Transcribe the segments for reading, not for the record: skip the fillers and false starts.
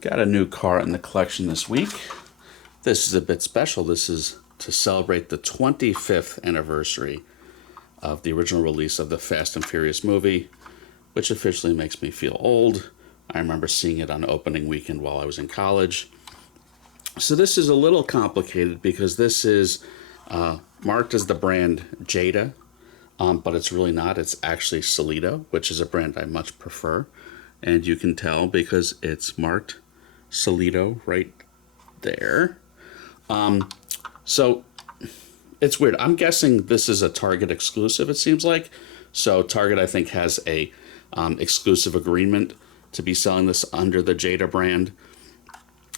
Got a new car in the collection this week. This is a bit special. This is to celebrate the 25th anniversary of the original release of the Fast and Furious movie, which officially makes me feel old. I remember seeing it on opening weekend while I was in college. So this is a little complicated because this is marked as the brand Jada, but it's really not. It's actually Solido, which is a brand I much prefer. And you can tell because it's marked Solido right there. So it's weird. I'm guessing this is a Target exclusive, it seems like. So Target, I think, has a exclusive agreement to be selling this under the Jada brand.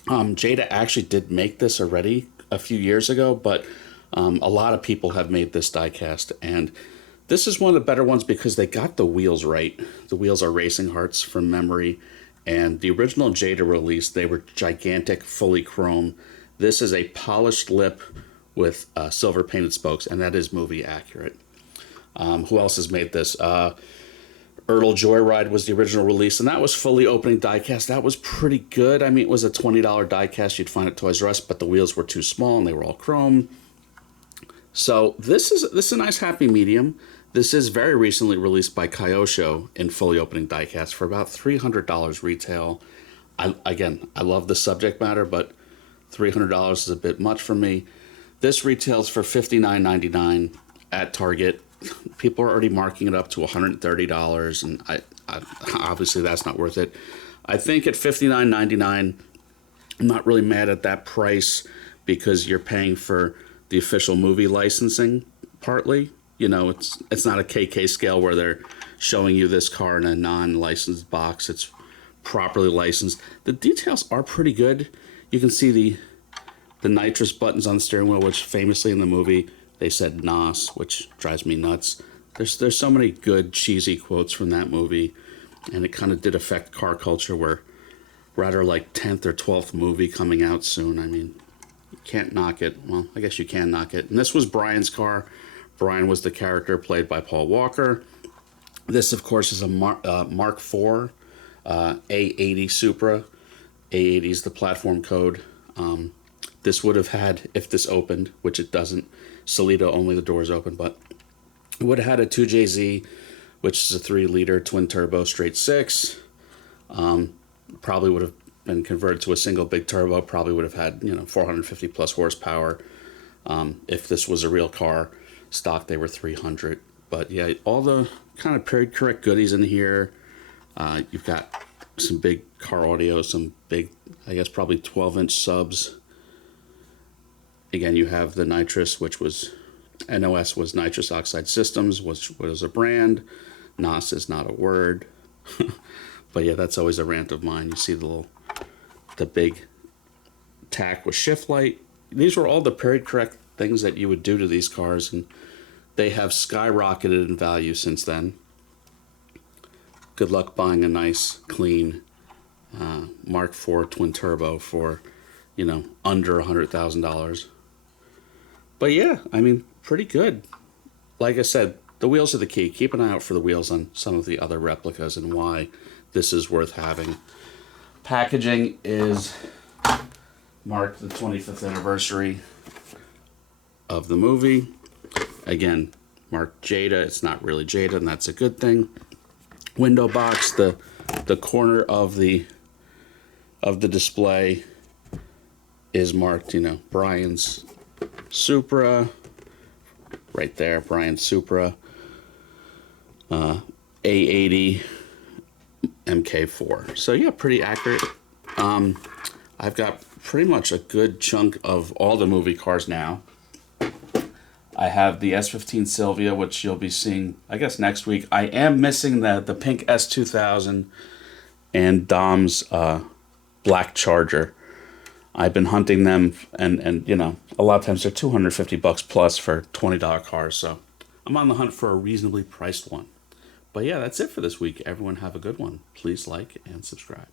Jada actually did make this already a few years ago, but a lot of people have made this diecast, and this is one of the better ones because they got the wheels right. The wheels are racing hearts from memory, and the original Jada release, they were gigantic, fully chrome. This is a polished lip with silver painted spokes, and that is movie accurate. Who else has made this? Ertl Joyride was the original release, and that was fully opening diecast. That was pretty good. I mean, it was a $20 diecast you'd find at Toys R Us, but the wheels were too small and they were all chrome. So this is a nice happy medium. This is very recently released by Kyosho in fully opening diecast for about $300 retail. I love the subject matter, but $300 is a bit much for me. This retails for $59.99 at Target. People are already marking it up to $130, and I obviously that's not worth it. I think at $59.99, I'm not really mad at that price because you're paying for the official movie licensing partly. You know, it's not a KK scale where they're showing you this car in a non-licensed box. It's properly licensed. The details are pretty good. You can see the nitrous buttons on the steering wheel, which famously in the movie they said NOS, which drives me nuts. There's so many good cheesy quotes from that movie, and it kind of did affect car culture. Where rather like 10th or 12th movie coming out soon. I mean, you can't knock it. Well, I guess you can knock it. And this was Brian's car. Brian was the character played by Paul Walker. This, of course, is a Mk4 A80 Supra. A80 is the platform code. This would have had, if this opened, which it doesn't, Solido only the doors open, but it would have had a 2JZ, which is a 3-liter twin turbo straight 6. Probably would have been converted to a single big turbo. Probably would have had 450 plus horsepower. If this was a real car, stock they were 300. But yeah, all the kind of period correct goodies in here. You've got some big car audio, some big, I guess probably 12-inch subs. Again, you have the nitrous, which was NOS was nitrous oxide systems, which was a brand. NOS is not a word. But yeah, that's always a rant of mine. You see the big tack with shift light. These were all the period correct things that you would do to these cars, and they have skyrocketed in value since then. Good luck buying a nice, clean Mk4 twin turbo for, under $100,000. But yeah, I mean, pretty good. Like I said, the wheels are the key. Keep an eye out for the wheels on some of the other replicas and why this is worth having. Packaging is marked the 25th anniversary of the movie. Again, marked Jada. It's not really Jada, and that's a good thing. Window box, the corner of the display is marked, Brian's Supra. Right there, Brian's Supra. A80 Mk4. So yeah, pretty accurate. I've got pretty much a good chunk of all the movie cars now. I have the S15 Sylvia, which you'll be seeing, I guess, next week. I am missing the pink S2000 and Dom's black Charger. I've been hunting them, and a lot of times they're $250 plus for $20 cars. So I'm on the hunt for a reasonably priced one. But yeah, that's it for this week. Everyone have a good one. Please like and subscribe.